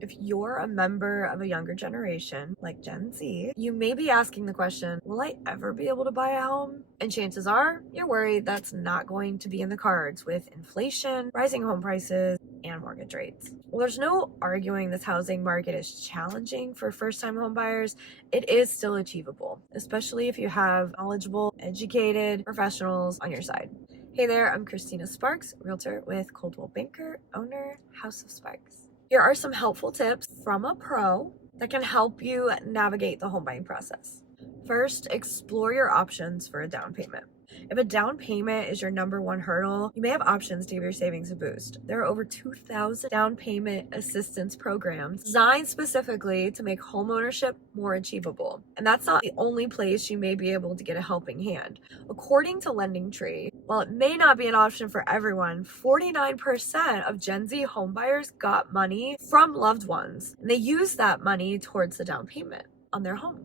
If you're a member of a younger generation, like Gen Z, you may be asking the question, will I ever be able to buy a home? And chances are, you're worried that's not going to be in the cards with inflation, rising home prices, and mortgage rates. Well, there's no arguing this housing market is challenging for first-time home buyers. It is still achievable, especially if you have knowledgeable, educated professionals on your side. Hey there, I'm Christina Sparks, realtor with Coldwell Banker, owner, House of Sparks. Here are some helpful tips from a pro that can help you navigate the home buying process. First, explore your options for a down payment. If a down payment is your number one hurdle, you may have options to give your savings a boost. There are over 2,000 down payment assistance programs designed specifically to make homeownership more achievable. And that's not the only place you may be able to get a helping hand. According to LendingTree, while it may not be an option for everyone, 49% of Gen Z homebuyers got money from loved ones, and they use that money towards the down payment on their home.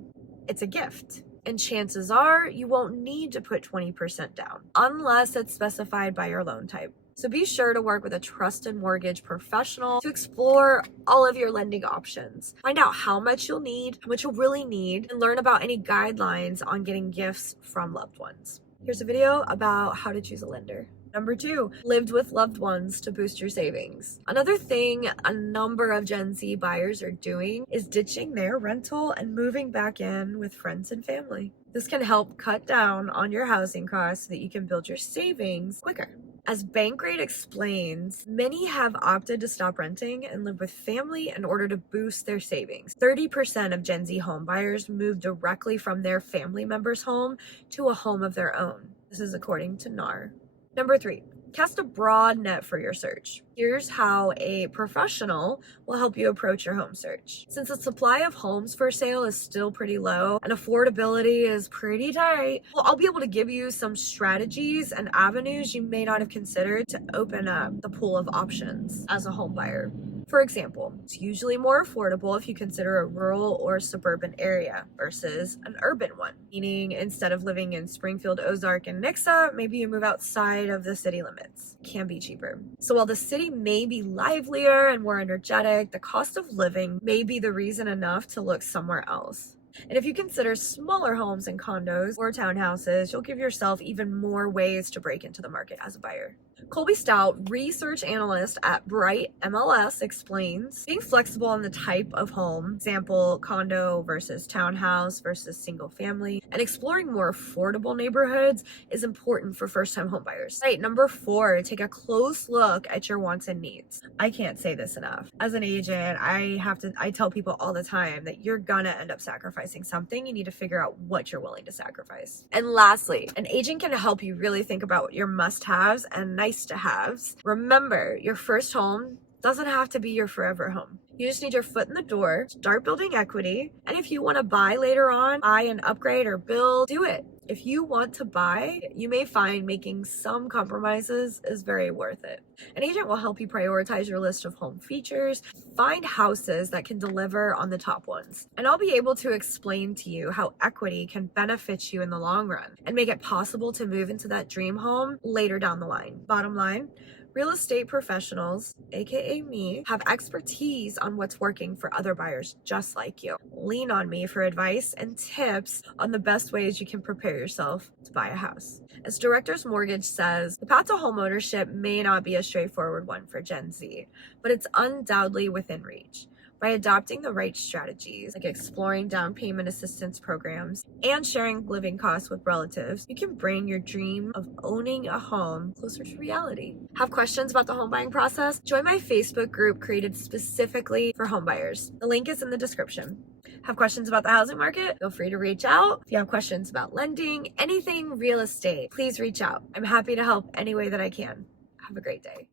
It's a gift. And chances are you won't need to put 20% down unless it's specified by your loan type. So be sure to work with a trusted mortgage professional to explore all of your lending options. Find out how much you'll need, how much you'll really need, and learn about any guidelines on getting gifts from loved ones. Here's a video about how to choose a lender. Number 2, lived with loved ones to boost your savings. Another thing a number of Gen Z buyers are doing is ditching their rental and moving back in with friends and family. This can help cut down on your housing costs so that you can build your savings quicker. As Bankrate explains, many have opted to stop renting and live with family in order to boost their savings. 30% of Gen Z home buyers move directly from their family member's home to a home of their own. This is according to NAR. Number 3, cast a broad net for your search. Here's how a professional will help you approach your home search. Since the supply of homes for sale is still pretty low and affordability is pretty tight, well, I'll be able to give you some strategies and avenues you may not have considered to open up the pool of options as a home buyer. For example, it's usually more affordable if you consider a rural or suburban area versus an urban one, meaning instead of living in Springfield, Ozark, and Nixa, maybe you move outside of the city limits. It can be cheaper. So while the city may be livelier and more energetic, the cost of living may be the reason enough to look somewhere else. And if you consider smaller homes and condos or townhouses, you'll give yourself even more ways to break into the market as a buyer. Colby Stout, research analyst at Bright MLS, explains being flexible on the type of home, example condo versus townhouse versus single family, and exploring more affordable neighborhoods is important for first-time homebuyers. Right, number 4, take a close look at your wants and needs. I can't say this enough. As an agent, I tell people all the time that you're gonna end up sacrificing something. You need to figure out what you're willing to sacrifice. And lastly, an agent can help you really think about your must-haves and nice-to-haves. Remember, your first home doesn't have to be your forever home. You just need your foot in the door, start building equity, and if you want to buy later on, buy and upgrade or build, do it. If you want to buy, you may find making some compromises is very worth it. An agent will help you prioritize your list of home features, find houses that can deliver on the top ones. And I'll be able to explain to you how equity can benefit you in the long run and make it possible to move into that dream home later down the line. Bottom line, real estate professionals, aka me, have expertise on what's working for other buyers just like you. Lean on me for advice and tips on the best ways you can prepare yourself to buy a house. As Director's Mortgage says, the path to homeownership may not be a straightforward one for Gen Z, but it's undoubtedly within reach. By adopting the right strategies, like exploring down payment assistance programs and sharing living costs with relatives, you can bring your dream of owning a home closer to reality. Have questions about the home buying process? Join my Facebook group created specifically for home buyers. The link is in the description. Have questions about the housing market? Feel free to reach out. If you have questions about lending, anything real estate, please reach out. I'm happy to help any way that I can. Have a great day.